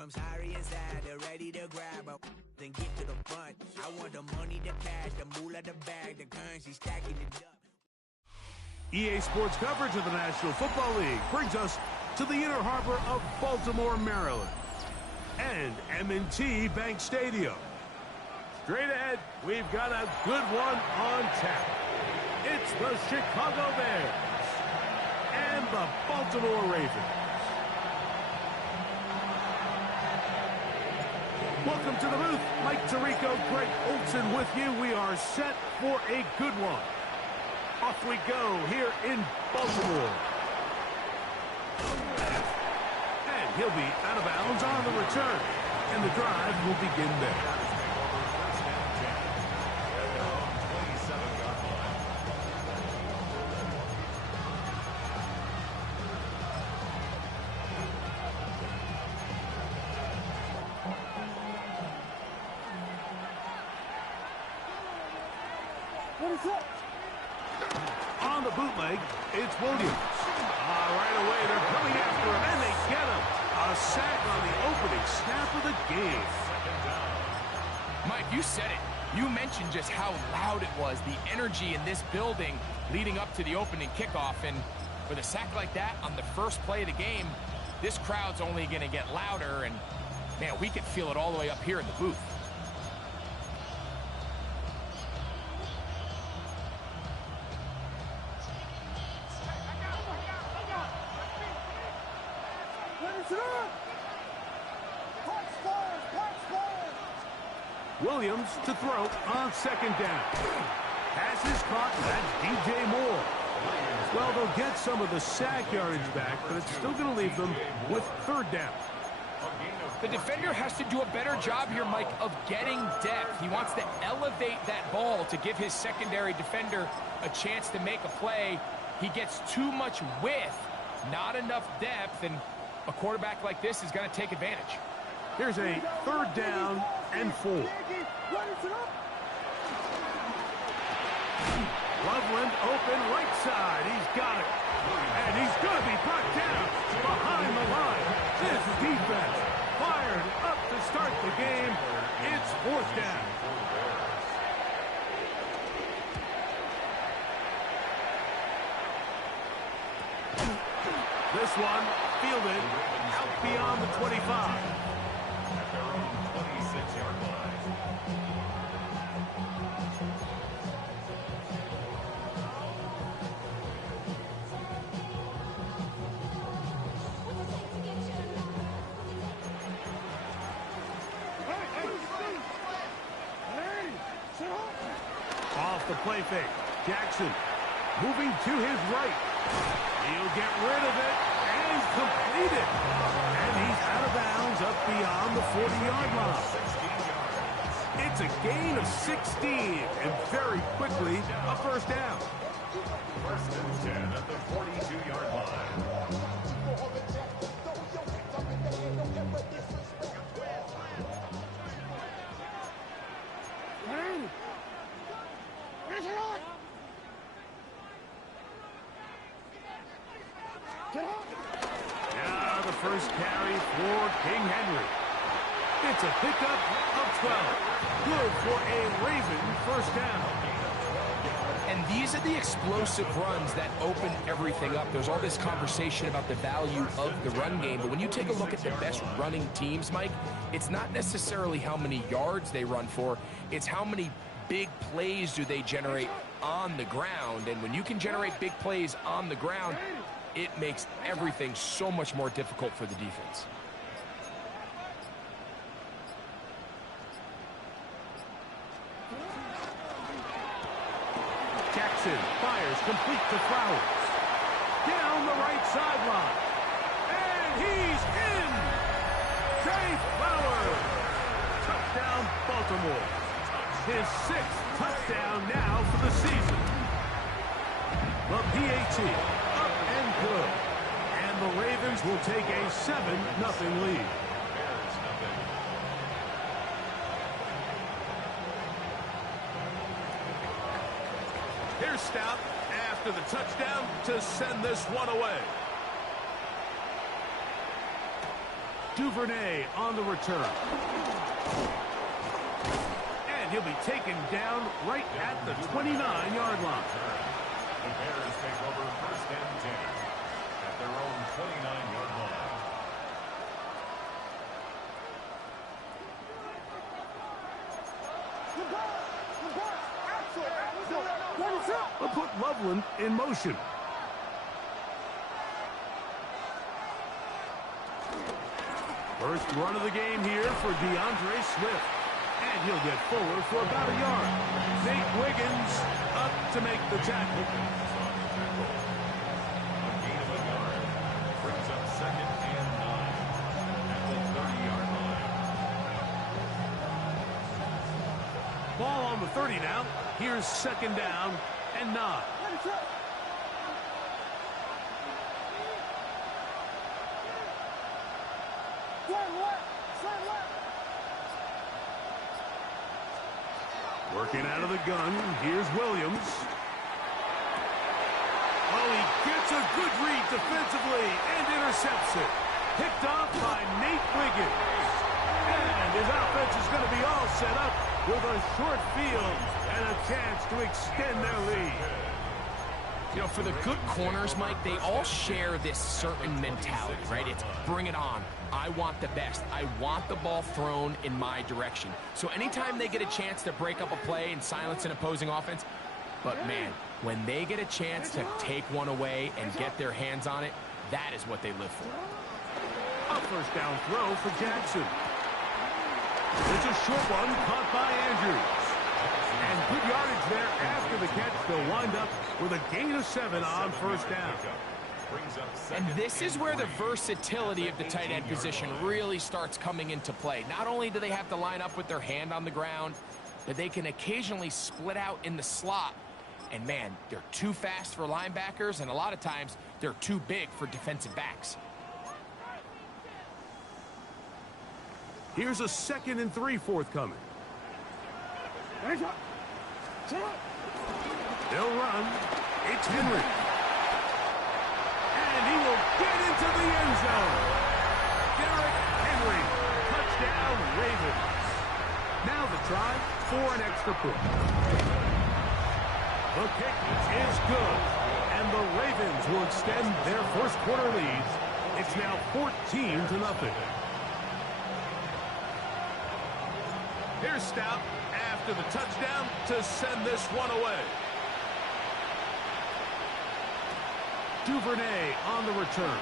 from sorry and sad, they're ready to grab up, then get to the front. I want the money, the cash, the moolah, the bag, the currency, stacking it up. EA Sports coverage of the National Football League brings us to the inner harbor of Baltimore, Maryland, and M&T Bank Stadium. Straight ahead, we've got a good one on tap. It's the Chicago Bears and the Baltimore Ravens. Welcome to the booth. Mike Tirico, Greg Olson with you. We are set for a good one. Off we go here in Baltimore. And he'll be out of bounds on the return. And the drive will begin there. What is that? On the bootleg, it's Williams. Right away, they're coming after him, and they get him. A sack on the opening snap of the game. Mike, you said it. You mentioned just how loud it was, the energy in this building leading up to the opening kickoff. And with a sack like that on the first play of the game, this crowd's only going to get louder. And, man, we can feel it all the way up here in the booth. Williams to throw on second down. Pass is caught. That's DJ Moore. Well, they'll get some of the sack yardage back, but it's still going to leave them with third down. The defender has to do a better job here, Mike, of getting depth. He wants to elevate that ball to give his secondary defender a chance to make a play. He gets too much width, not enough depth, and a quarterback like this is going to take advantage. Here's a third down and 4. Loveland open right side. He's got it. And he's going to be brought down behind the line. This defense fired up to start the game. It's fourth down. This one fielded out beyond the 25. Off the play fake. Jackson moving to his right. He'll get rid of it and complete it. And he's out of bounds up beyond the 40-yard line. It's a gain of 16 and very quickly a first down. First and 10 at the 42-yard line. Now the first carry for King Henry. It's a pickup of 12. Good for a Raven first down. And these are the explosive runs that open everything up. There's all this conversation about the value of the run game, but when you take a look at the best running teams, Mike, it's not necessarily how many yards they run for, it's how many big plays do they generate on the ground. And when you can generate big plays on the ground, it makes everything so much more difficult for the defense. Jackson fires complete to Flowers. Down the right sideline. And he's in! Trey Flowers! Touchdown, Baltimore. His 6th touchdown now for the season. The PAT up and good. And the Ravens will take a 7-0 lead. Here's Stout after the touchdown to send this one away. Duvernay on the return. And he'll be taken down right at the 29-yard line. The Bears take over first and 10 at their own 29-yard line. We'll put Loveland in motion. First run of the game here for DeAndre Swift. And he'll get forward for about a yard. Nate Wiggins up to make the tackle. A gain of a yard brings up second and 9 at the 30-yard line. Ball on the 30 now. Here's second down and 9. Working out of the gun, here's Williams. Oh, he gets a good read defensively and intercepts it. Picked off by Nate Wiggins. And his offense is going to be all set up with a short field and a chance to extend their lead. You know, for the good corners, Mike, they all share this certain mentality, right? It's bring it on. I want the best. I want the ball thrown in my direction. So anytime they get a chance to break up a play and silence an opposing offense, but man, when they get a chance to take one away and get their hands on it, that is what they live for. A first down throw for Jackson. It's a short one caught by Andrews. And good yardage there after the catch. They'll wind up with a gain of 7 on first down. And this is where the versatility of the tight end position really starts coming into play. Not only do they have to line up with their hand on the ground, but they can occasionally split out in the slot. And man, they're too fast for linebackers, and a lot of times they're too big for defensive backs. Here's a 2nd and 3 forthcoming. They'll run. It's Henry. And he will get into the end zone. Derrick Henry. Touchdown, Ravens. Now the try for an extra point. The kick is good. And the Ravens will extend their first quarter lead. It's now 14-0. Here's Stout after the touchdown to send this one away. Duvernay on the return.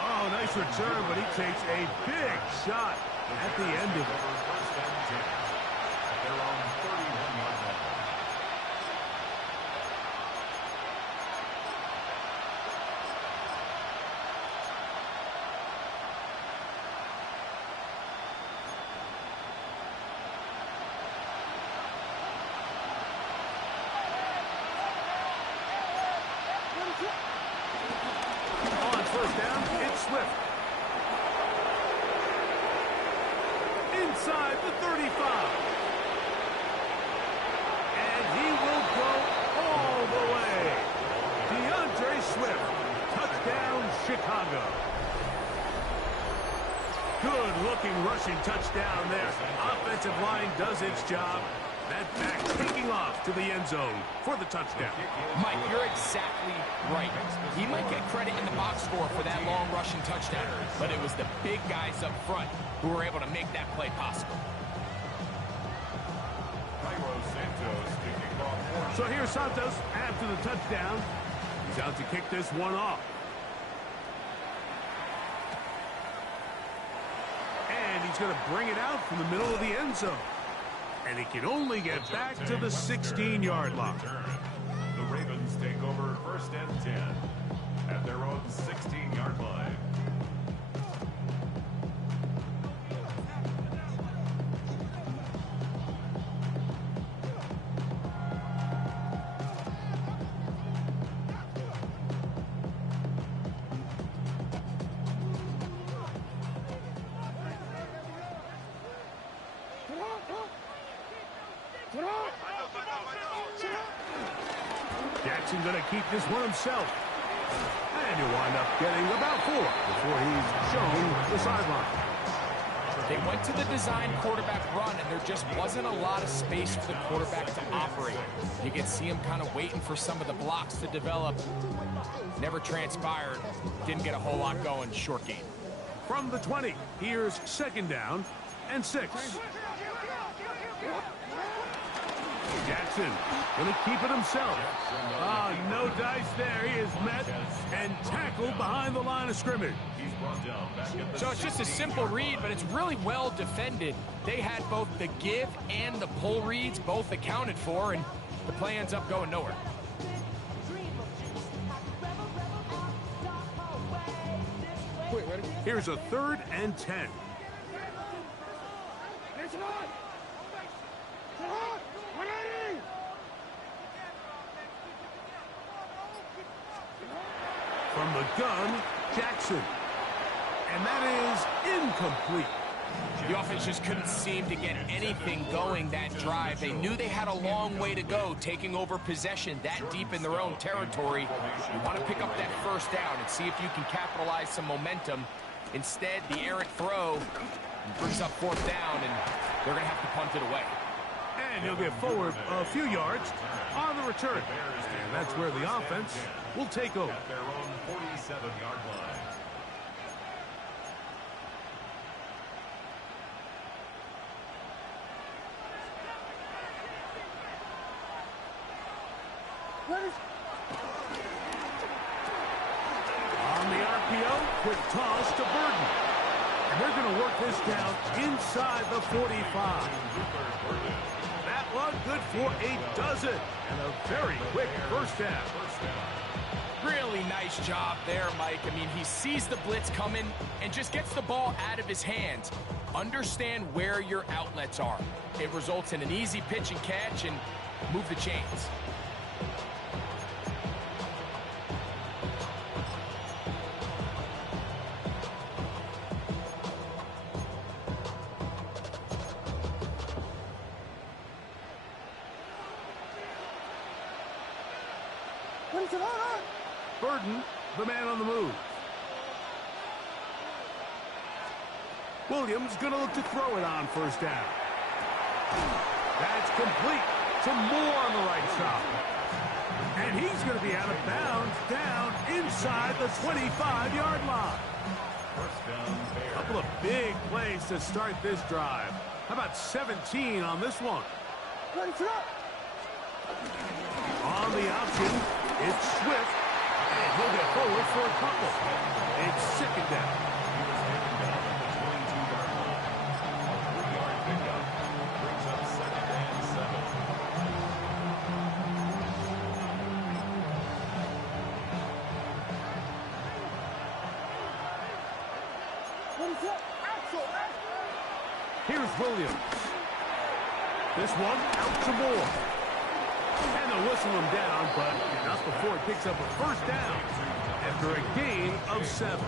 Oh, nice return, but he takes a big shot at the end of it. First and 10 at their own 31-yard line. On first down, it's Swift. Inside the 35. And he will go all the way. DeAndre Swift. Touchdown, Chicago. Good-looking rushing touchdown there. Offensive line does its job. That back taking off to the end zone for the touchdown. Mike, you're exactly right. He might get credit in the box score for that long rushing touchdown, but it was the big guys up front who were able to make that play possible. So here's Santos after the touchdown. He's out to kick this one off. And he's going to bring it out from the middle of the end zone. And he can only get back to the 16-yard line. The Ravens take over first and 10 at their own 16-yard line. Jackson going to keep this one himself. And he'll wind up getting about 4 before he's shown the sideline. They went to the design quarterback run, and there just wasn't a lot of space for the quarterback to operate. You can see him kind of waiting for some of the blocks to develop. Never transpired. Didn't get a whole lot going. Short game. From the 20, here's 2nd down and 6. Jackson going to keep it himself. No dice there. He is met and tackled behind the line of scrimmage. So it's just a simple read, but it's really well defended. They had both the give and the pull reads both accounted for, and the play ends up going nowhere. Here's a 3rd and 10. From the gun, Jackson. And that is incomplete. The offense just couldn't seem to get anything going that drive. They knew they had a long way to go, taking over possession that deep in their own territory. You want to pick up that 1st down and see if you can capitalize some momentum. Instead, the errant throw brings up 4th down, and they're going to have to punt it away. And he'll get forward a few yards on the return. And that's where the offense will take over. At their own 47-yard line. On the RPO, quick toss to Burden. And they're going to work this down inside the 45. That one good for a dozen. And a very quick 1st down. Really nice job there, Mike. I mean, he sees the blitz coming and just gets the ball out of his hands. Understand where your outlets are. It results in an easy pitch and catch and move the chains. Burden, the man on the move. Williams going to look to throw it on 1st down. That's complete to Moore on the right side. And he's going to be out of bounds down inside the 25-yard line. A couple of big plays to start this drive. How about 17 on this one? On the option, it's Swift. And he'll get forward for a couple. It's 2nd down. Here's Williams. This one out to Moore. And they'll whistle him down, but not before he picks up a 1st down after a gain of 7.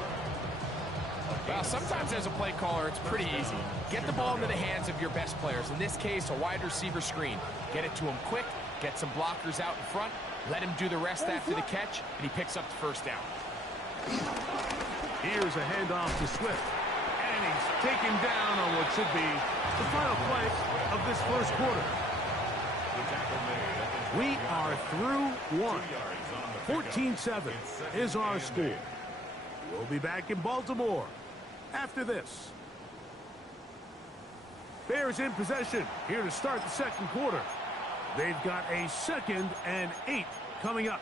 Well, sometimes as a play caller, it's pretty easy. Get the ball into the hands of your best players. In this case, a wide receiver screen. Get it to him quick, get some blockers out in front, let him do the rest after the catch, and he picks up the 1st down. Here's a handoff to Swift. And he's taken down on what should be the final play of this 1st quarter. We are through 1. 14-7 is our score. We'll be back in Baltimore after this. Bears in possession here to start the 2nd quarter. They've got a 2nd and 8 coming up.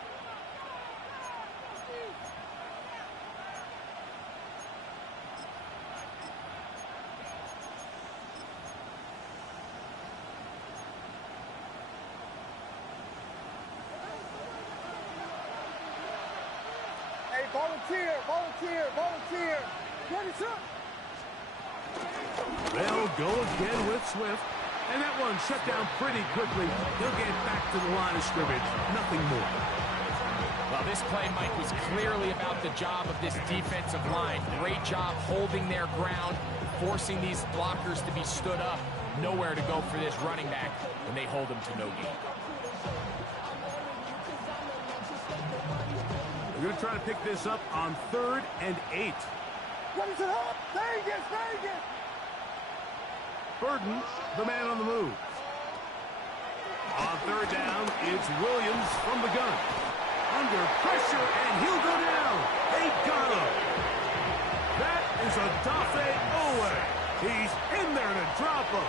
Volunteer. They'll go again with Swift. And that one shut down pretty quickly. He'll get back to the line of scrimmage. Nothing more. Well, this play, Mike, was clearly about the job of this defensive line. Great job holding their ground, forcing these blockers to be stood up. Nowhere to go for this running back, and they hold him to no gain. They're going to try to pick this up on 3rd and 8. What is it up? Vegas, Vegas! Burden, the man on the move. On 3rd down, it's Williams from the gun. Under pressure, and he'll go down. They got him. That is a Dafe Owe. He's in there to drop him.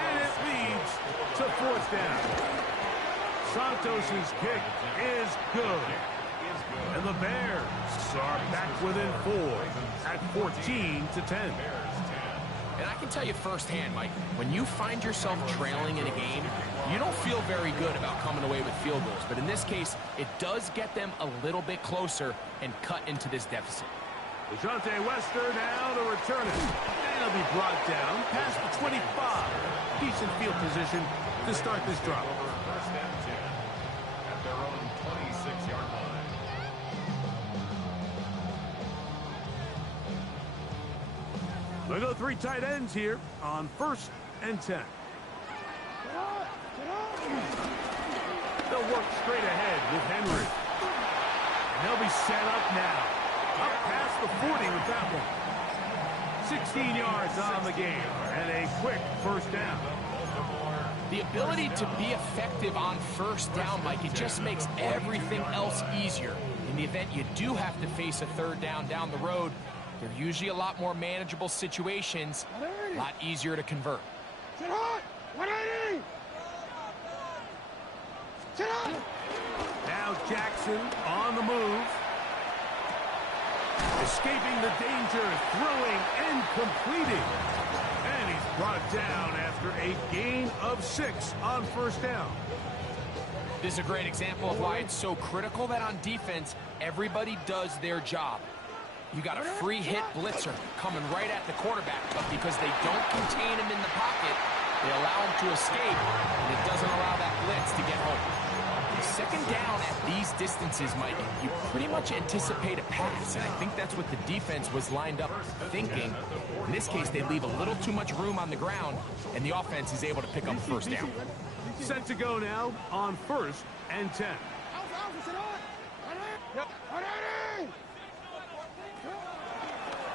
And it leads to 4th down. Santos' kick is good. And the Bears are back within 4 at 14-10. And I can tell you firsthand, Mike, when you find yourself trailing in a game, you don't feel very good about coming away with field goals. But in this case, it does get them a little bit closer and cut into this deficit. DeJounte Wester now to return it. And he'll be brought down past the 25. Decent field position to start this drive. First and 10 at their own 26-yard line. They'll go 3 tight ends here on 1st and 10. They'll work straight ahead with Henry. And they'll be set up now. Up past the 40 with that one. 16 yards on the game and a quick 1st down. The ability to be effective on 1st down, Mike, it just makes everything else easier. In the event you do have to face a 3rd down the road, they're usually a lot more manageable situations, a lot easier to convert. Sit hot! 180! Sit hot! Now Jackson on the move. Escaping the danger, throwing and completing. And he's brought down after a gain of 6 on 1st down. This is a great example of why it's so critical that on defense, everybody does their job. You got a free hit blitzer coming right at the quarterback, but because they don't contain him in the pocket, they allow him to escape, and it doesn't allow that blitz to get home. 2nd down at these distances, Mike, you pretty much anticipate a pass, and I think that's what the defense was lined up thinking. In this case, they leave a little too much room on the ground, and the offense is able to pick up 1st down. Set to go now on 1st and 10.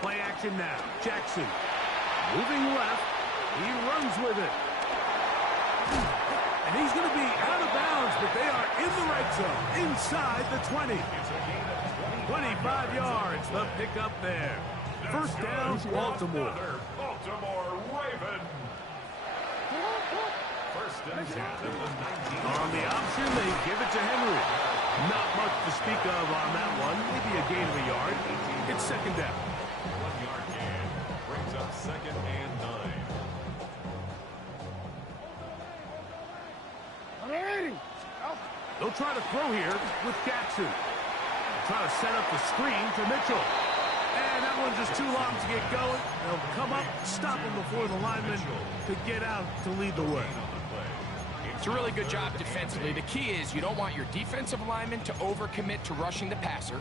Play action now. Jackson moving left. He runs with it. And he's going to be out of bounds, but they are in the red zone, inside the 20. 25 yards, the pickup there. 1st down, Baltimore. Baltimore Ravens. 1st and 10 at the 19. On the option, they give it to Henry. Not much to speak of on that one. Maybe a gain of a yard. It's 2nd down. 1-yard gain brings up 2nd and 9. They'll try to throw here with Jackson. Try to set up the screen to Mitchell. And that one's just too long to get going. They'll come up, stop him before the lineman to get out to lead the way. It's a really good job defensively. The key is you don't want your defensive linemen to overcommit to rushing the passer,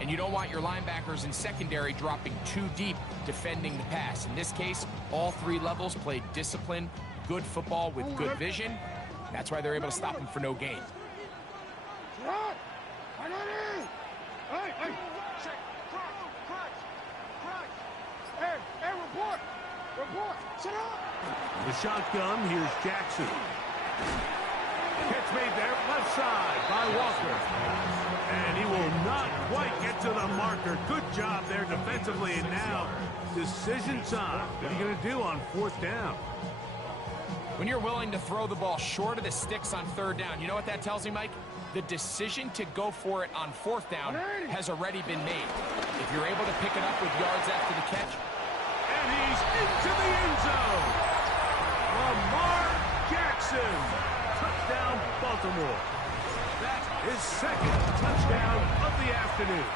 and you don't want your linebackers in secondary dropping too deep defending the pass. In this case, all 3 levels played disciplined, good football with good vision. That's why they're able to stop him for no gain. The shotgun, here's Jackson. Catch made there, left side by Walker. And he will not quite get to the marker. Good job there defensively, and now decision time. What are you going to do on 4th down? When you're willing to throw the ball short of the sticks on 3rd down, you know what that tells me, Mike? The decision to go for it on 4th down has already been made. If you're able to pick it up with yards after the catch. And he's into the end zone. Lamar Jackson. Touchdown, Baltimore. That's his 2nd touchdown of the afternoon.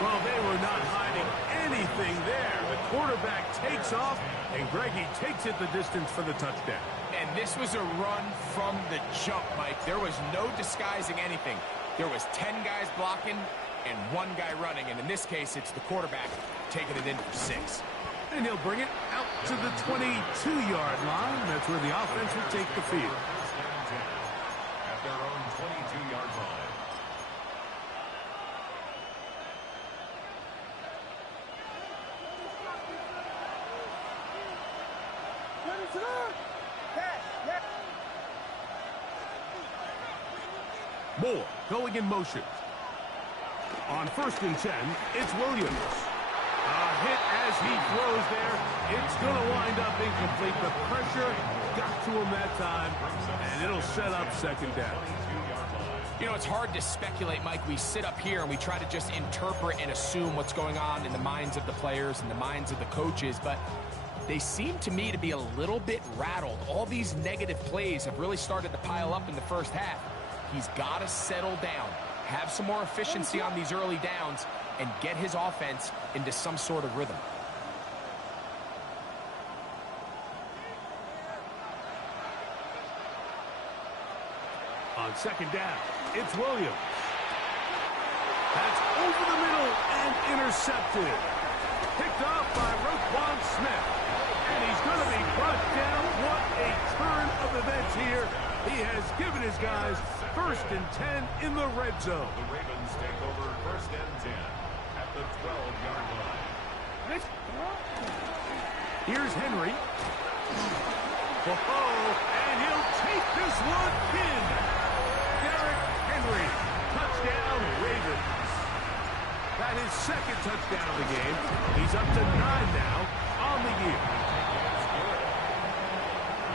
Well, they were not hiding anything there. The quarterback takes off, and Greggy takes it the distance for the touchdown. And this was a run from the jump, Mike. There was no disguising anything. There was 10 guys blocking and 1 guy running, and in this case, it's the quarterback taking it in for 6. And he'll bring it out to the 22-yard line. That's where the offense will take the field. At their own 22-yard line. Sit on. Yeah. Moore going in motion. On 1st and 10, it's Williams. A hit as he throws there. It's going to wind up incomplete. The pressure got to him that time, and it'll set up 2nd down. You know, it's hard to speculate, Mike. We sit up here and we try to just interpret and assume what's going on in the minds of the players and the minds of the coaches, but they seem to me to be a little bit rattled. All these negative plays have really started to pile up in the first half. He's got to settle down, have some more efficiency on these early downs, and get his offense into some sort of rhythm. On 2nd down, it's Williams. That's over the middle and intercepted. Picked off by Roquan Smith. And he's going to be brought down. What a turn of events here. He has given his guys 1st and 10 in the red zone. The Ravens take over 1st and 10 at the 12-yard line. Here's Henry. Whoa, and he'll take this one in. Derrick Henry, touchdown Ravens. Got his 2nd touchdown of the game. He's up to 9 now on the year.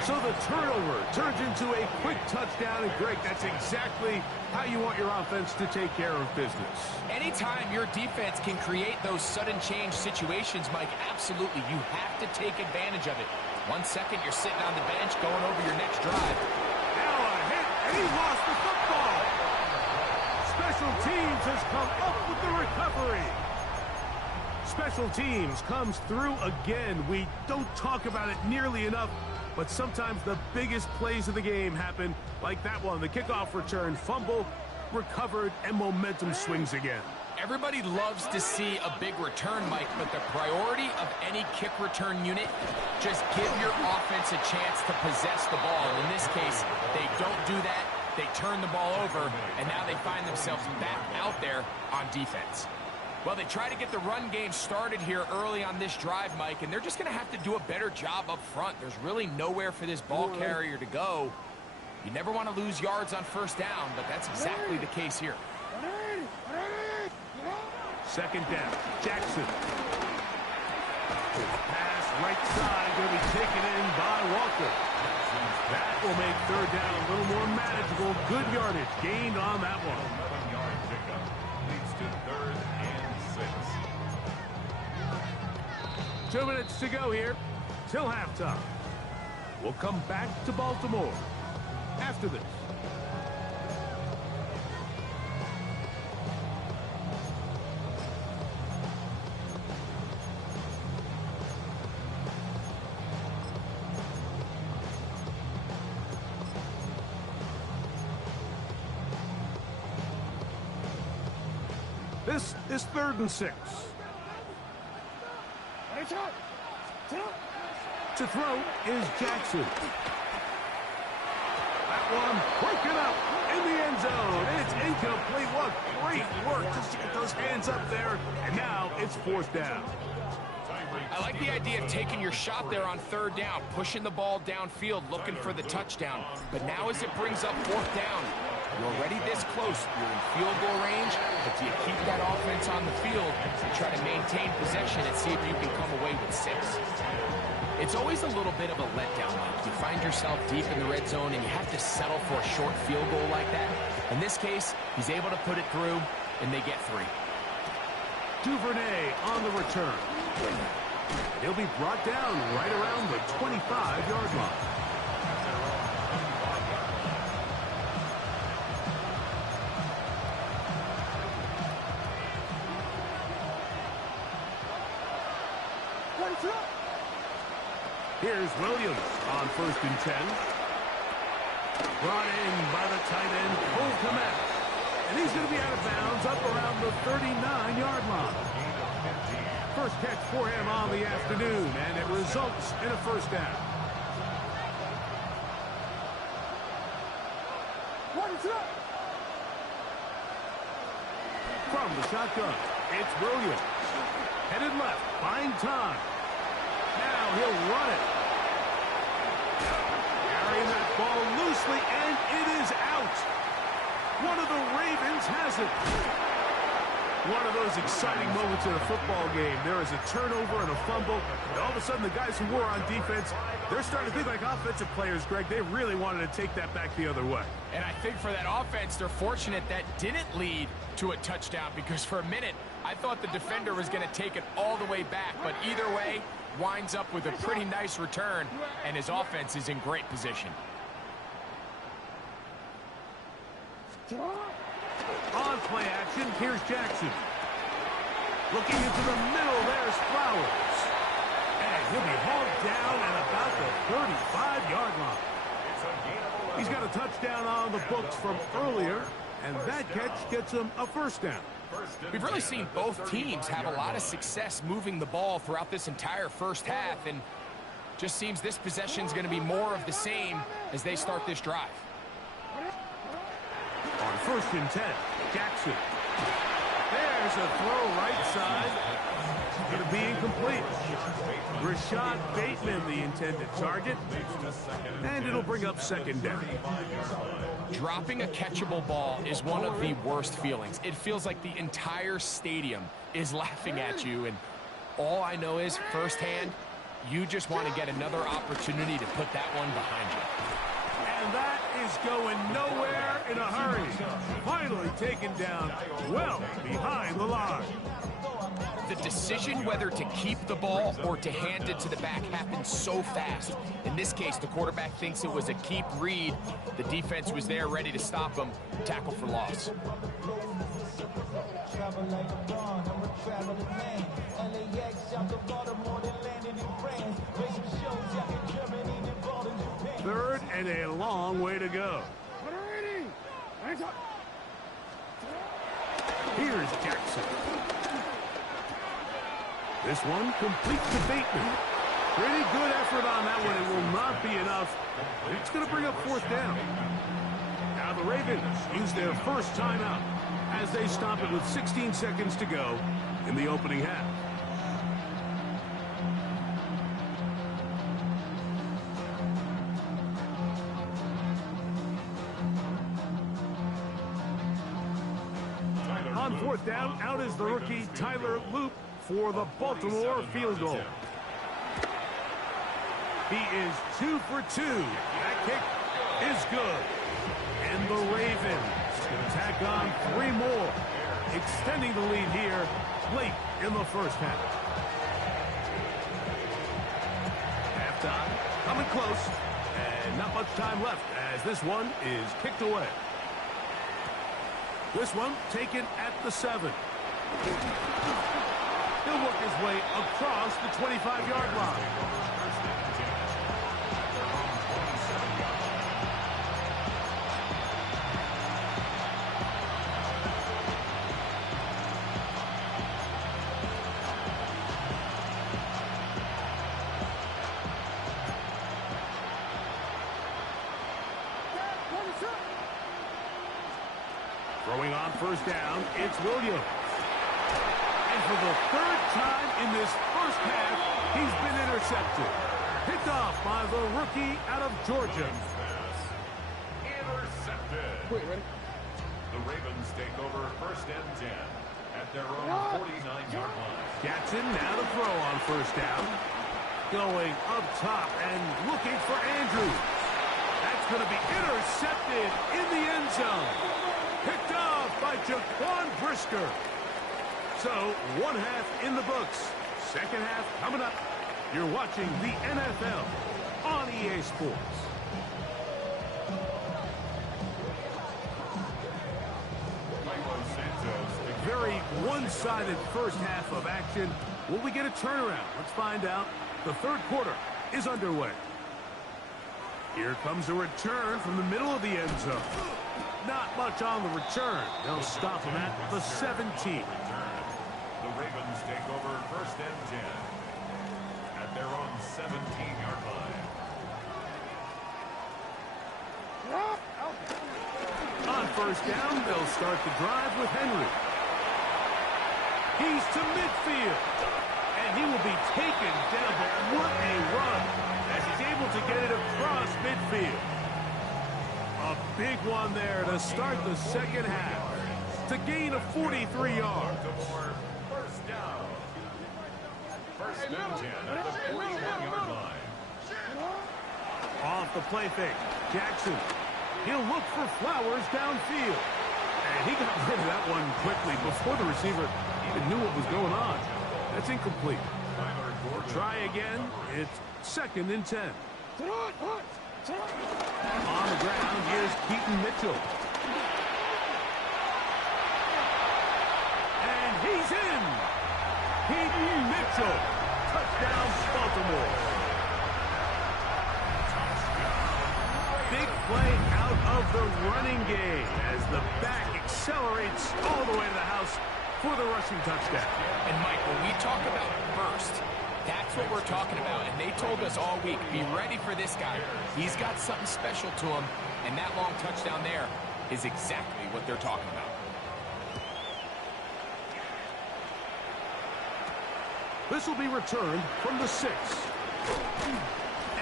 So the turnover turns into a quick touchdown, and Greg, that's exactly how you want your offense to take care of business. Anytime your defense can create those sudden change situations, Mike, absolutely, you have to take advantage of it. 1 second, you're sitting on the bench going over your next drive. Now a hit, and he lost the football. Special teams has come up with the recovery. Special teams comes through again. We don't talk about it nearly enough, but sometimes the biggest plays of the game happen, like that one. The kickoff return, fumble, recovered, and momentum swings again. Everybody loves to see a big return, Mike, but the priority of any kick return unit, just give your offense a chance to possess the ball. And in this case, they don't do that. They turn the ball over, and now they find themselves back out there on defense. Well, they try to get the run game started here early on this drive, Mike, and they're just going to have to do a better job up front. There's really nowhere for this ball carrier to go. You never want to lose yards on 1st down, but that's exactly the case here. 2nd down, Jackson. Pass right side, going to be taken in by Walker. That will make 3rd down a little more manageable. Good yardage gained on that one. 11-yard pickup leads to 3rd and 6. 2 minutes to go here till halftime. We'll come back to Baltimore after this. This is 3rd and 6. To throw is Jackson. That one broken up in the end zone. It's incomplete. What great work just to get those hands up there. And now it's 4th down. I like the idea of taking your shot there on 3rd down, pushing the ball downfield, looking for the touchdown. But now as it brings up 4th down, you're already this close. You're in field goal range, but do you keep that offense on the field and try to maintain possession and see if you can come away with 6? It's always a little bit of a letdown, Mike. You find yourself deep in the red zone and you have to settle for a short field goal like that. In this case, he's able to put it through, and they get 3. Duvernay on the return. He'll be brought down right around the 25-yard line. Here's Williams on 1st and 10. Brought in by the tight end, Cole Kmet. And he's going to be out of bounds up around the 39-yard line. First catch for him on the afternoon, and it results in a 1st down. From the shotgun, it's Williams. Headed left, buying time. Now he'll run it. Carrying that ball loosely, and it is out. One of the Ravens has it. One of those exciting moments in a football game. There is a turnover and a fumble, and all of a sudden the guys who were on defense, they're starting to think like offensive players, Greg. They really wanted to take that back the other way. And I think for that offense, they're fortunate that didn't lead to a touchdown, because for a minute, I thought the defender was going to take it all the way back. But either way, winds up with a pretty nice return, and his offense is in great position. On play action, here's Jackson. Looking into the middle, there's Flowers. And he'll be hauled down at about the 35-yard line. He's got a touchdown on the books from earlier, and that catch gets him a first down. We've really seen both teams have a lot of success moving the ball throughout this entire first half, and just seems this possession is going to be more of the same as they start this drive. On 1st and 10, Jackson. There's a throw right side. Going to be incomplete. Rashad Bateman, the intended target. And it'll bring up second down. Dropping a catchable ball is one of the worst feelings. It feels like the entire stadium is laughing at you, and all I know is firsthand, you just want to get another opportunity to put that one behind you. And that is going nowhere in a hurry. Finally taken down well behind the line. The decision whether to keep the ball or to hand it to the back happens so fast. In this case, the quarterback thinks it was a keep read. The defense was there ready to stop him. Tackle for loss. Third and a long way to go. Here's Jackson. This one complete to Bateman. Pretty good effort on that one. It will not be enough. It's going to bring up fourth down. Now the Ravens use their first timeout as they stop it with 16 seconds to go in the opening half. On fourth down, out is the rookie Tyler Loop for the Baltimore field goal. He is 2 for 2. That kick is good. And the Ravens can tack on 3 more, extending the lead here late in the first half. Halftime coming close, and not much time left as this one is kicked away. This one taken at the 7. He'll work his way across the 25-yard line. Throwing on first down, it's Williams. And for the 3rd time in this first half, he's been intercepted. Picked off by the rookie out of Georgia. Intercepted. Wait, ready? The Ravens take over 1st and 10 at their own 49-yard line. Jackson now to throw on first down. Going up top and looking for Andrews. That's going to be intercepted in the end zone. Picked off by Jaquan Brisker. So, one half in the books. Second half coming up. You're watching the NFL on EA Sports. Very one-sided first half of action. Will we get a turnaround? Let's find out. The 3rd quarter is underway. Here comes a return from the middle of the end zone. Not much on the return. They'll stop him at the 17. The Ravens take over 1st and 10 at their own 17-yard line. On first down, they'll start the drive with Henry. He's to midfield. And he will be taken down, but what a run as he's able to get it across Big one there to start the second half. To gain of 43 yards. Baltimore, first down. First and 10 at the 41-yard line. Off the play fake. Jackson. He'll look for Flowers downfield. And he got rid of that one quickly before the receiver even knew what was going on. That's incomplete. Try again. It's second and 10. On the ground, here's Keaton Mitchell. And he's in. Keaton Mitchell. Touchdown, Baltimore. Big play out of the running game as the back accelerates all the way to the house for the rushing touchdown. And Mike, when we talk about burst, that's what we're talking about. And they told us all week, be ready for this guy. He's got something special to him. And that long touchdown there is exactly what they're talking about. This will be returned from the 6.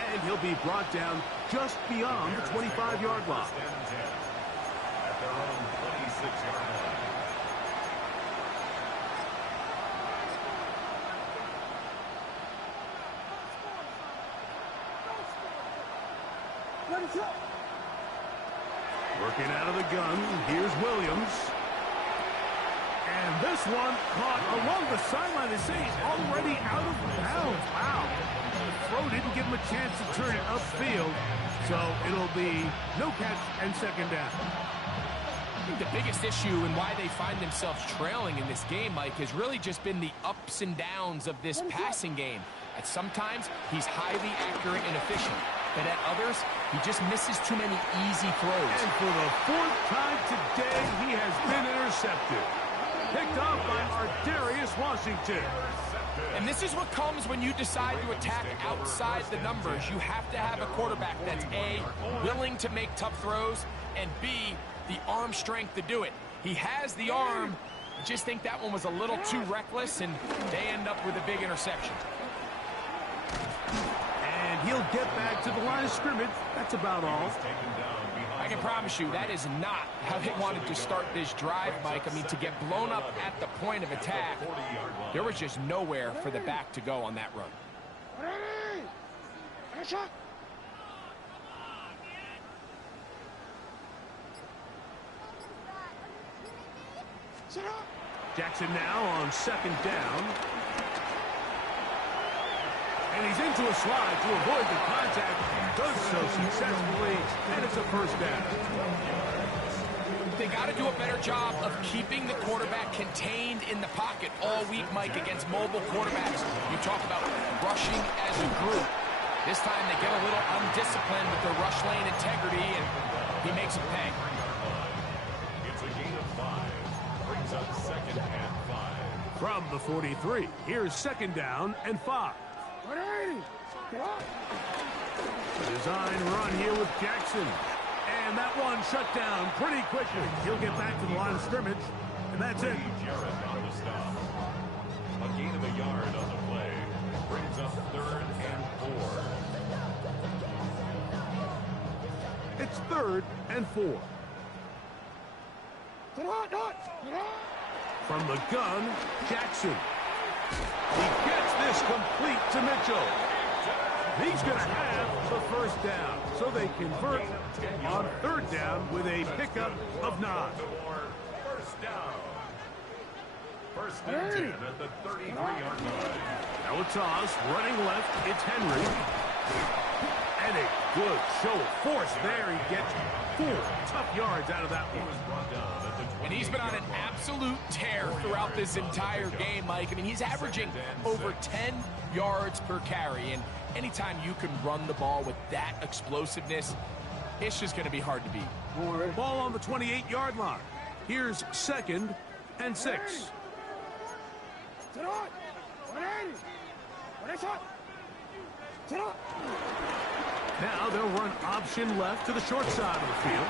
And he'll be brought down just beyond the 25-yard line. At their own 26-yard line. Working out of the gun, here's Williams. And this one caught along the sideline. They say he's already out of bounds. Wow. The throw didn't give him a chance to turn it upfield. So it'll be no catch and second down. I think the biggest issue and why they find themselves trailing in this game, Mike, has really just been the ups and downs of this passing game. At sometimes, he's highly accurate and efficient. But at others, he just misses too many easy throws. And for the 4th time today, he has been intercepted. Picked up by Ardarius Washington. And this is what comes when you decide to attack outside the numbers. You have to have a quarterback that's A, willing to make tough throws, and B, the arm strength to do it. He has the arm. I just think that one was a little too reckless, and they end up with a big interception. And he'll get back to the line of scrimmage. That's about all. I can promise you that is not how they wanted to start this drive, Mike. I mean, to get blown up at the point of attack, there was just nowhere for the back to go on that run. Jackson now on second down. And he's into a slide to avoid the contact. Does so successfully, and it's a first down. They got to do a better job of keeping the quarterback contained in the pocket all week, Mike, against mobile quarterbacks. You talk about rushing as a group. This time they get a little undisciplined with their rush lane integrity, and he makes it pay. It's a gain of 5. Brings up second and 5. From the 43, here's second down and 5. Design run here with Jackson. And that one shut down pretty quickly. He'll get back to the line of scrimmage, and that's it. Jarrett on the stop. A gain of a yard on the play. Brings up third and 4. It's third and 4. From the gun, Jackson. He gets this complete to Mitchell. He's going to have the first down. So they convert on third down with a pickup of 9. First down. First and 10 at the 33-yard line. Now a toss, running left, it's Henry. And a good show of force there. He gets 4 tough yards out of that one. And he's been on an absolute tear throughout this entire game, Mike. I mean, he's averaging over 10 yards per carry. And anytime you can run the ball with that explosiveness, it's just going to be hard to beat. Ball on the 28-yard line. Here's second and 6. Now they'll run option left to the short side of the field.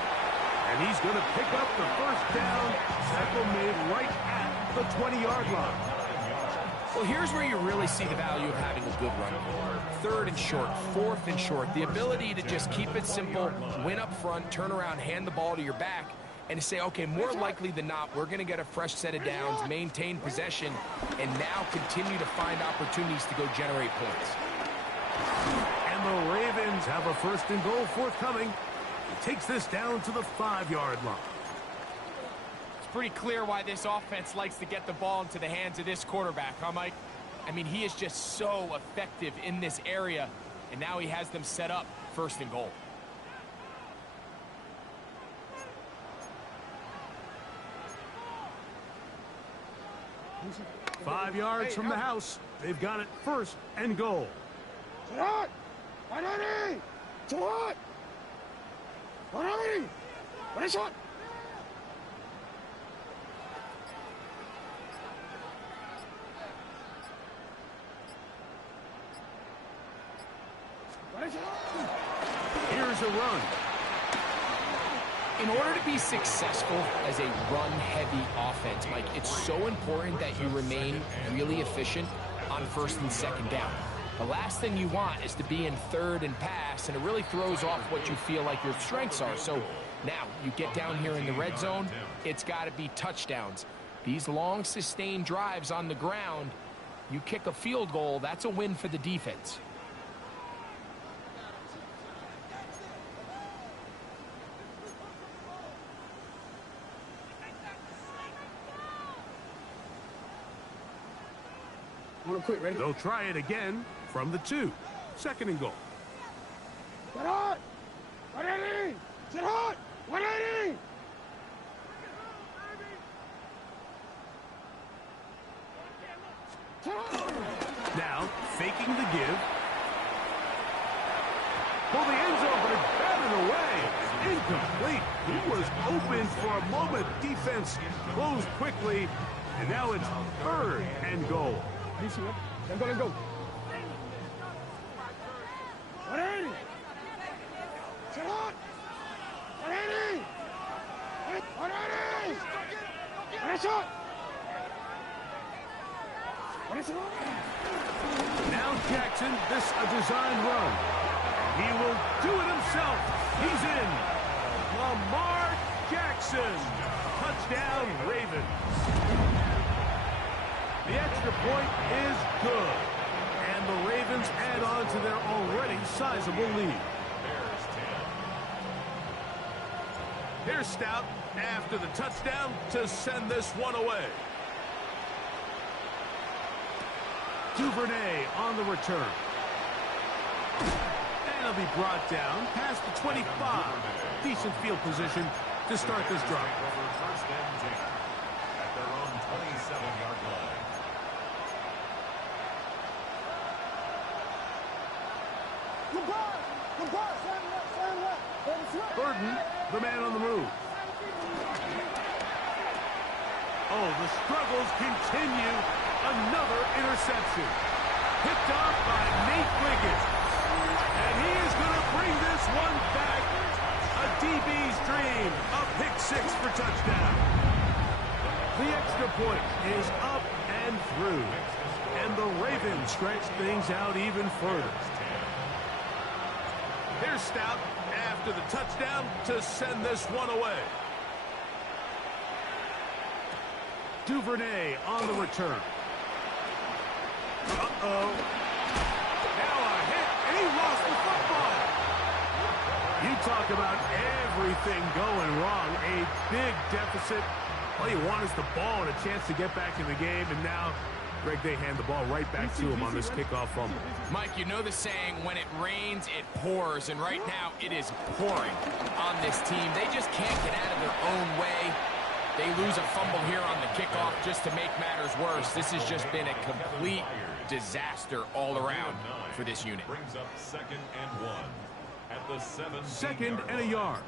And he's going to pick up the first down. Tackle made right at the 20-yard line. Well, here's where you really see the value of having a good run game. Third and short, fourth and short. The ability to just keep it simple, win up front, turn around, hand the ball to your back, and to say, okay, more likely than not, we're going to get a fresh set of downs, maintain possession, and now continue to find opportunities to go generate points. And the Ravens have a 1st and goal forthcoming. He takes this down to the 5-yard line. It's pretty clear why this offense likes to get the ball into the hands of this quarterback, huh, Mike? I mean, he is just so effective in this area, and now he has them set up 1st and goal. Five yards from the house. They've got it 1st and goal. Here's a run. In order to be successful as a run-heavy offense, Mike, it's so important that you remain really efficient on 1st and 2nd down. The last thing you want is to be in 3rd and pass, and it really throws off what you feel like your strengths are. So now you get down here in the red zone, it's got to be touchdowns. These long, sustained drives on the ground, you kick a field goal, that's a win for the defense. They'll try it again from the 2. 2nd and goal. Now, faking the give. Pull the end zone, but it's batted away. Incomplete. He was open for a moment. Defense closed quickly, and now it's 3rd and goal. Let's go. Now Jackson, this a designed run. He will do it himself. He's in. Lamar Jackson. Touchdown, Ravens. The extra point is good. And the Ravens add on to their already sizable lead. Here's Stout after the touchdown to send this one away. Duvernay on the return. And he'll be brought down past the 25. Decent field position to start this drive. First and 10 at their own 27-yard line. Burden, the man on the move. Oh, the struggles continue. Another interception. Picked off by Nate Wiggins. And he is going to bring this one back. A DB's dream. A pick 6 for touchdown. The extra point is up and through. And the Ravens stretch things out even further. Here's Stout after the touchdown to send this one away. Duvernay on the return. Uh-oh. Now a hit, and he lost the football. You talk about everything going wrong. A big deficit. All you want is the ball and a chance to get back in the game, and now Greg, they hand the ball right back to him on this kickoff fumble. Mike, you know the saying, when it rains, it pours, and right now it is pouring on this team. They just can't get out of their own way. They lose a fumble here on the kickoff just to make matters worse. This has just been a complete disaster all around for this unit. Brings up 2nd and 1 at the 7. 2nd and a yard.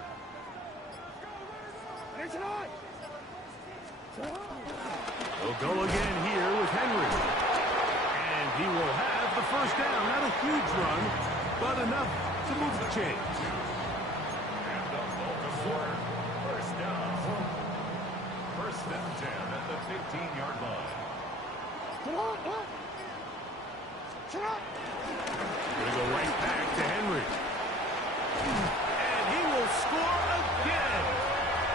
They'll go again here with Henry. And he will have the 1st down. Not a huge run, but enough to move the chains. And the Baltimore 1st down. 1st and 10 at the 15-yard line. Gonna go right back to Henry. And he will score again.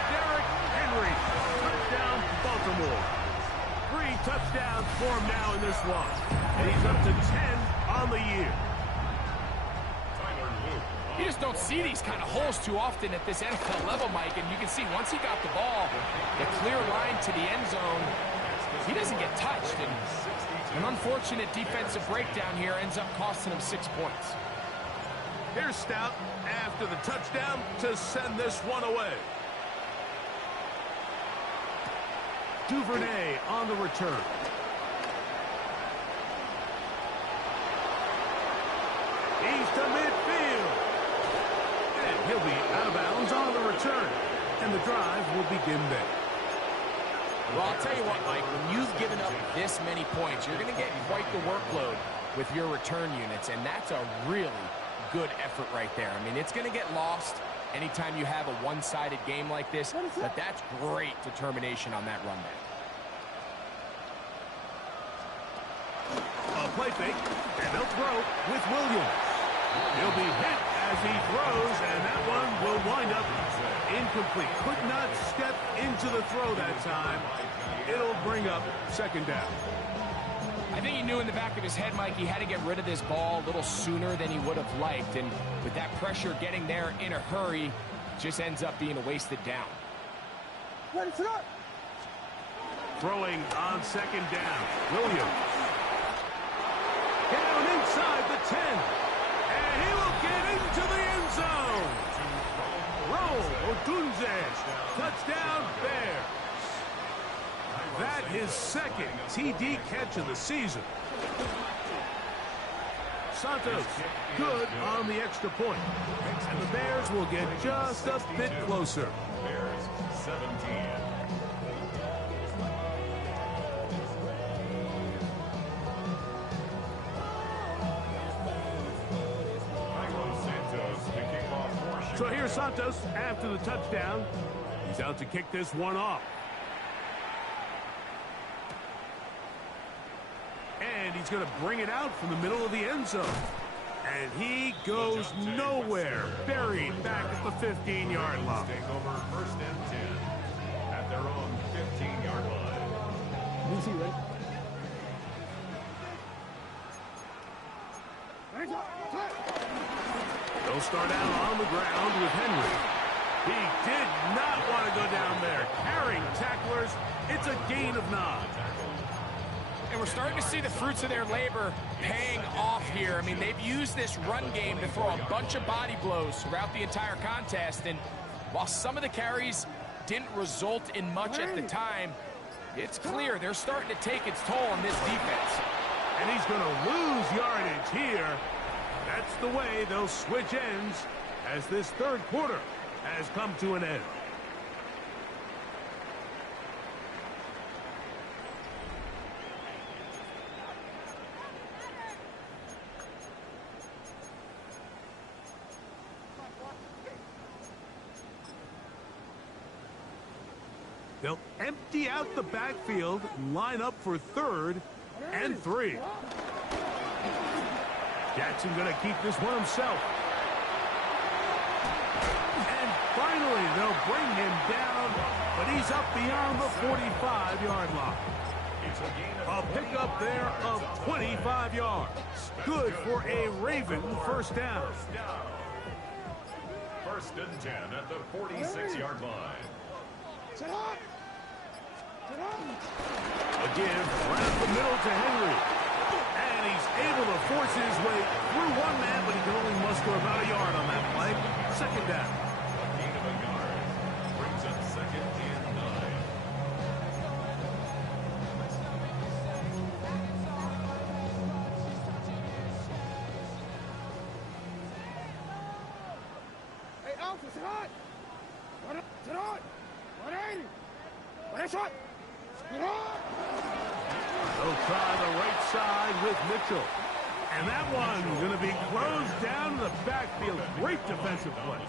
Derrick Henry, touchdown Baltimore. 3 touchdowns for him now in this one. And he's up to 10 on the year. You just don't see these kind of holes too often at this NFL level, Mike, and you can see once he got the ball, the clear line to the end zone, he doesn't get touched. And an unfortunate defensive breakdown here ends up costing him 6 points. Here's Stout after the touchdown to send this one away. Duvernay on the return. He's to midfield. And he'll be out of bounds on the return. And the drive will begin there. Well, I'll tell you what, Mike, when you've given up this many points, you're going to get quite the workload with your return units, and that's a really good effort right there. I mean, it's going to get lost anytime you have a one-sided game like this, but that's great determination on that run back. A play fake, and they'll throw with Williams. He'll be hit as he throws, and that one will wind up incomplete. Could not step into the throw that time. It'll bring up second down. I think he knew in the back of his head, Mike, he had to get rid of this ball a little sooner than he would have liked. And with that pressure getting there in a hurry, just ends up being a wasted down. Throwing on second down. Williams. Down inside the 10. And he will get into the end zone. Roll Odunze. Touchdown Bears. That his second TD catch of the season. Santos good on the extra point. And the Bears will get just a bit closer. Bears 17. So here's Santos after the touchdown. He's out to kick this one off. And he's going to bring it out from the middle of the end zone. And he goes nowhere. Buried back at the 15-yard line. Take over first and 10 at their own 15-yard line. DC, right? They'll start out on the ground with Henry. He did not want to go down there. Carrying tacklers, it's a gain of 9. And we're starting to see the fruits of their labor paying off here. I mean, they've used this run game to throw a bunch of body blows throughout the entire contest. And while some of the carries didn't result in much at the time, it's clear they're starting to take its toll on this defense. And he's going to lose yardage here. That's the way they'll switch ends as this third quarter has come to an end. They'll empty out the backfield and line up for 3rd and 3. Jackson going to keep this one himself. And finally, they'll bring him down, but he's up beyond the 45-yard line. A pickup there of 25 yards. Good for a Raven first down. First and 10 at the 46-yard line. Again, around the middle to Henry. And he's able to force his way through one man, but he can only muster about a yard on that play. Second down. A gain of a yard brings up second and 9. Hey, Alpha, sit on! Sit on! 180! What a shot! Sit on! They'll try the right side with Mitchell. And that one's going to be closed down in the backfield. Great defensive play.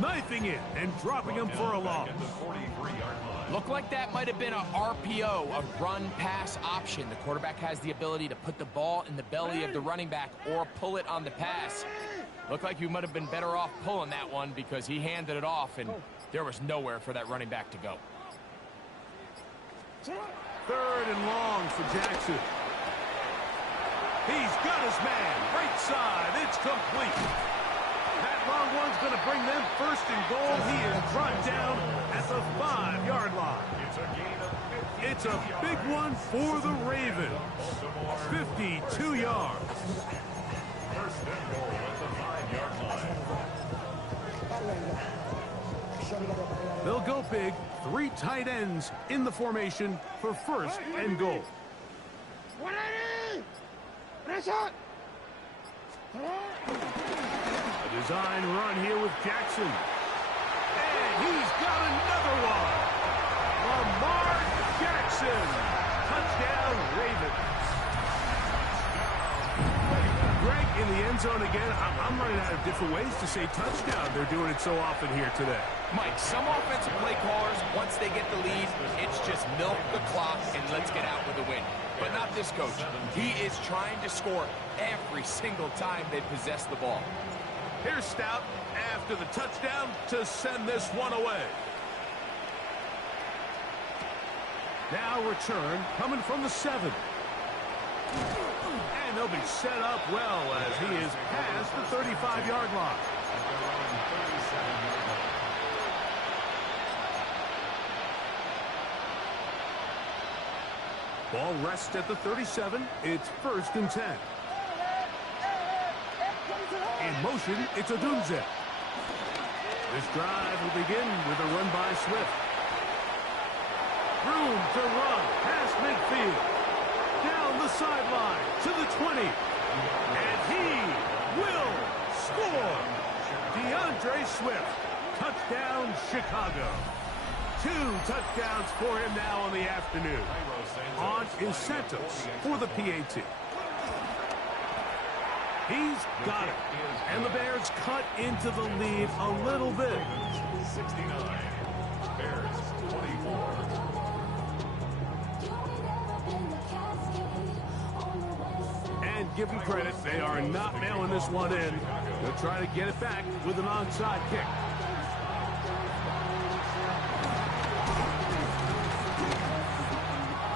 Knifing it and dropping him for a loss. Looked like that might have been a RPO, a run-pass option. The quarterback has the ability to put the ball in the belly of the running back or pull it on the pass. Looked like you might have been better off pulling that one because he handed it off, and there was nowhere for that running back to go. 3rd and long for Jackson. He's got his man. Right side. It's complete. That long one's going to bring them 1st and goal. He is brought down at the 5-yard line. It's a big one for the Ravens. 52 yards. 1st and goal at the 5-yard line. They'll go big. 3 tight ends in the formation for 1st and goal. 180! Press it! A design run here with Jackson. And he's got another one. Lamar Jackson. Touchdown, Ravens. Greg in the end zone again. I'm running out of different ways to say touchdown. They're doing it so often here today. Mike, some offensive play callers, once they get the lead, it's just milk the clock and let's get out with a win. But not this coach. He is trying to score every single time they possess the ball. Here's Stout after the touchdown to send this one away. Now return coming from the 7. And they'll be set up well as he is past the 35-yard line. Ball rests at the 37. It's 1st and 10. In motion, it's Odunze. This drive will begin with a run by Swift. Room to run past midfield. Down the sideline to the 20. And he will score. DeAndre Swift. Touchdown, Chicago. 2 touchdowns for him now on the afternoon. On is Santos for the PAT. He's got it. And the Bears cut into the lead a little bit. 69. Bears 24. And give them credit, they are not mailing this one in. They'll try to get it back with an onside kick.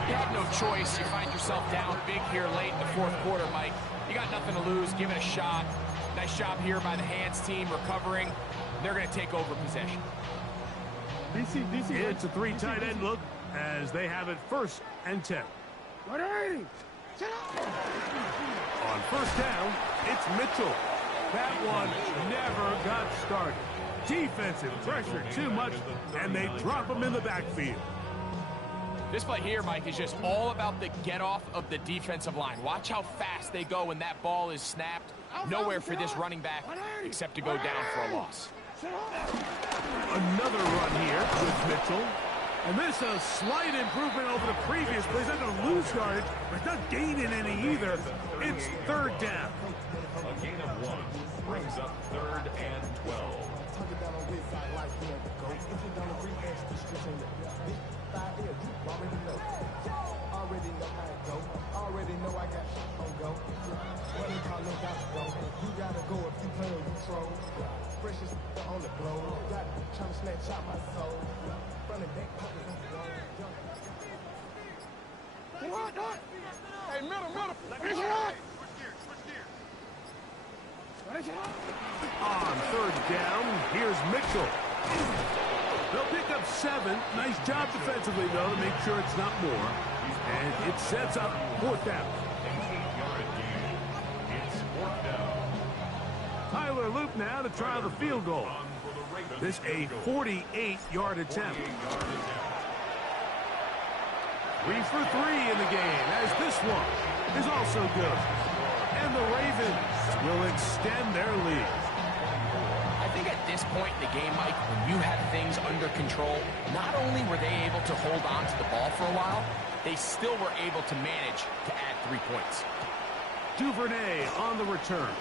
You had no choice. You find yourself down big here late in the 4th quarter, Mike. You got nothing to lose. Give it a shot. Nice job here by the hands team recovering. They're going to take over possession. DC. It's a 3 tight end look as they have it 1st and 10. 180! On 1st down, it's Mitchell. That one never got started. Defensive pressure too much, and they drop him in the backfield. This play here, Mike, is just all about the get-off of the defensive line. Watch how fast they go when that ball is snapped. Nowhere for this running back except to go down for a loss. Another run here with Mitchell. And this a slight improvement over the previous play. He's not going to lose yardage, but he's not gaining any either. It's 3rd down. A gain of 1 brings up 3rd and 12. Already know I got on go. What do you call it? You gotta go if you play or you troll. Precious on the blow. Got trying to snatch out my soul. Front and back pocket on the road. What? Hey, middle. Finish it up! Finish it up! On 3rd down, here's Mitchell. They'll pick up 7. Nice job defensively, though, to make sure it's not more. And it sets up 4th down. It's 4th down. Tyler Loop now to try the field goal. This a 48-yard attempt. 3 for 3 in the game, as this one is also good. And the Ravens will extend their lead. I think at this point in the game, Mike, when you have things under control, not only were they able to hold on to the ball for a while, they still were able to manage to add 3 points. Duvernay on the return.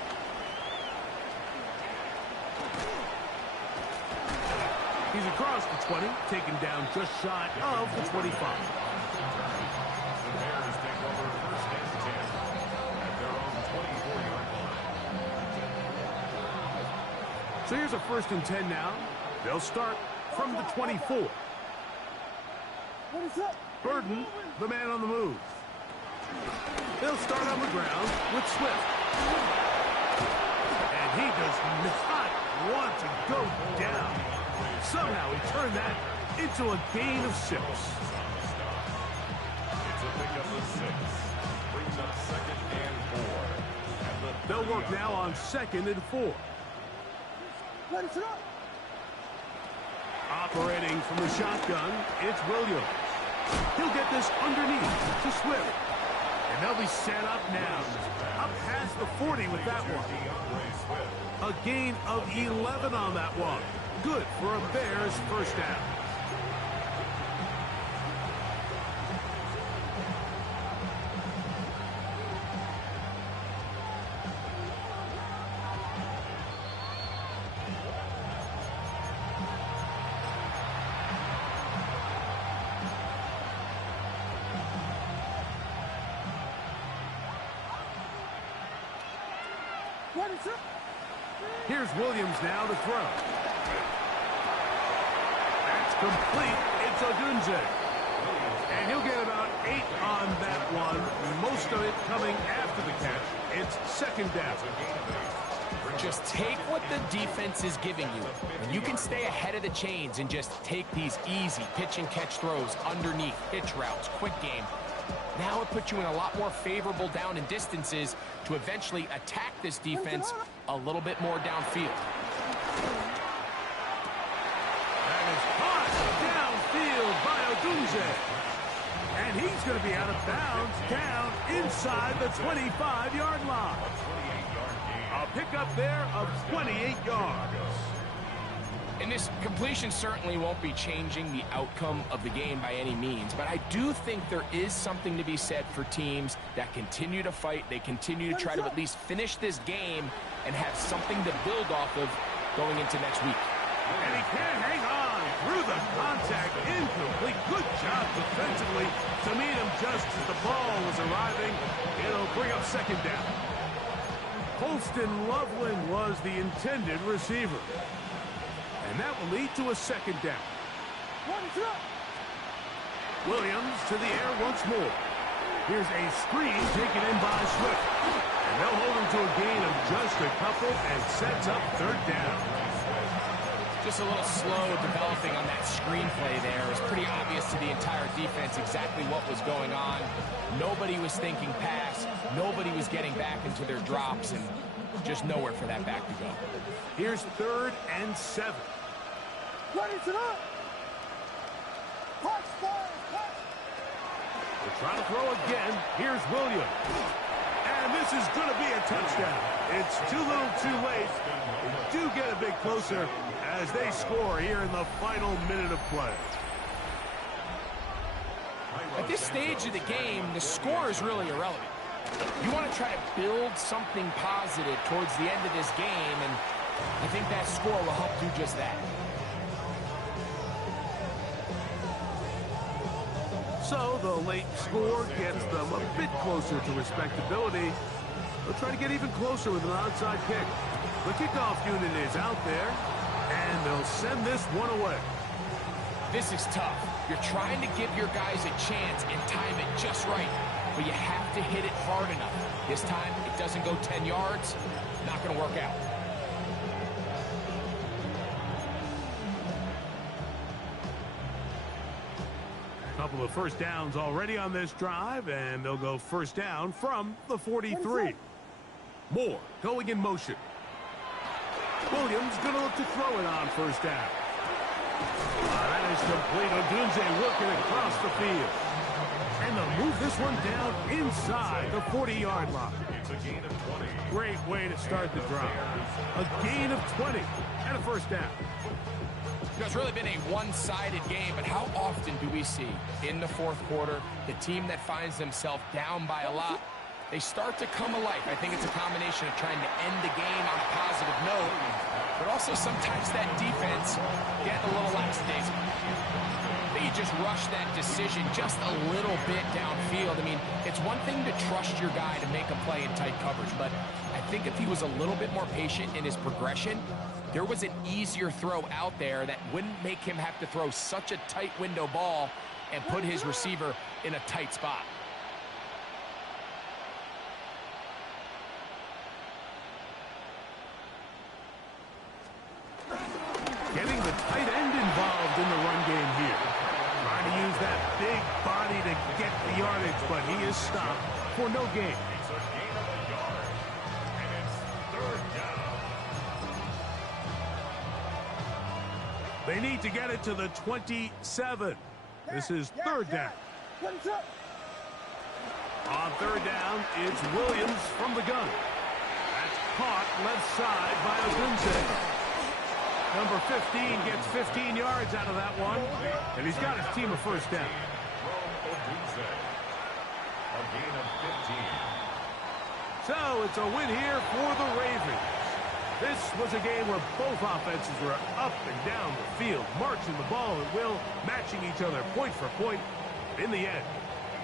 He's across the 20, taken down just shy of the 25. The Bears take over first and 10 at their own 24-yard line. So here's a first and 10 now. They'll start from the 24. Burden, the man on the move. They'll start on the ground with Swift. And he does not want to go down. Somehow he turned that into a gain of 6. It's a pickup of 6. Brings up second and 4. They'll work now on second and 4. Operating from the shotgun, it's Williams. He'll get this underneath to Swift. And they'll be set up now. Up past the 40 with that one. A gain of 11 on that one. Good for a Bears first down. Here's Williams now to throw. That's complete. It's Odunze. And he'll get about 8 on that one. Most of it coming after the catch. It's second down. Just take what the defense is giving you. And you can stay ahead of the chains and just take these easy pitch and catch throws underneath, hitch routes, quick game. Now it puts you in a lot more favorable down and distances to eventually attack this defense a little bit more downfield. That is caught downfield by Odunze. And he's going to be out of bounds down inside the 25-yard line. A pickup there of 28 yards. And this completion certainly won't be changing the outcome of the game by any means, but I do think there is something to be said for teams that continue to fight. They continue to try to at least finish this game and have something to build off of going into next week. And he can't hang on through the contact. Incomplete. Good job defensively to meet him just as the ball was arriving. It'll bring up second down. Holston Loveland was the intended receiver. And that will lead to a second down. Williams to the air once more. Here's a screen taken in by Swift. And they'll hold him to a gain of just a couple and sets up third down. Just a little slow developing on that screenplay there. It was pretty obvious to the entire defense exactly what was going on. Nobody was thinking pass. Nobody was getting back into their drops, and just nowhere for that back to go. Here's third and 7. They're trying to throw again. Here's Williams. And this is going to be a touchdown. It's too little too late. They do get a bit closer as they score here in the final minute of play. At this stage of the game, the score is really irrelevant. You want to try to build something positive towards the end of this game, and I think that score will help do just that. So the late score gets them a bit closer to respectability. They'll try to get even closer with an onside kick. The kickoff unit is out there, and they'll send this one away. This is tough. You're trying to give your guys a chance and time it just right, but you have to hit it hard enough. This time, it doesn't go 10 yards. Not going to work out. Couple of first downs already on this drive, and they'll go first down from the 43. Moore going in motion. Williams going to look to throw it on first down. That is complete. Odunze working across the field. And they'll move this one down inside the 40-yard line. It's a gain of 20. Great way to start the drive. A gain of 20 and a first down. It's really been a one-sided game, but how often do we see in the fourth quarter the team that finds themselves down by a lot they start to come alive. I think it's a combination of trying to end the game on a positive note, but also sometimes that defense getting a little lackadaisical. You just rush that decision just a little bit downfield. I mean, it's one thing to trust your guy to make a play in tight coverage, but I think if he was a little bit more patient in his progression, there was an easier throw out there that wouldn't make him have to throw such a tight window ball and put his receiver in a tight spot. Getting the tight end involved in the run game here. Trying to use that big body to get the yardage, but he is stopped for no gain. It's a gain of a yard, and it's third down. They need to get it to the 27. This is third down. On third down, it's Williams from the gun. That's caught left side by Odunze. Number 15 gets 15 yards out of that one, and he's got his team a first down. A gain of 15. So it's a win here for the Ravens. This was a game where both offenses were up and down the field, marching the ball at will, matching each other point for point. In the end,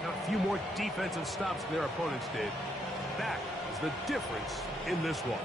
got a few more defensive stops than their opponents did. That is the difference in this one.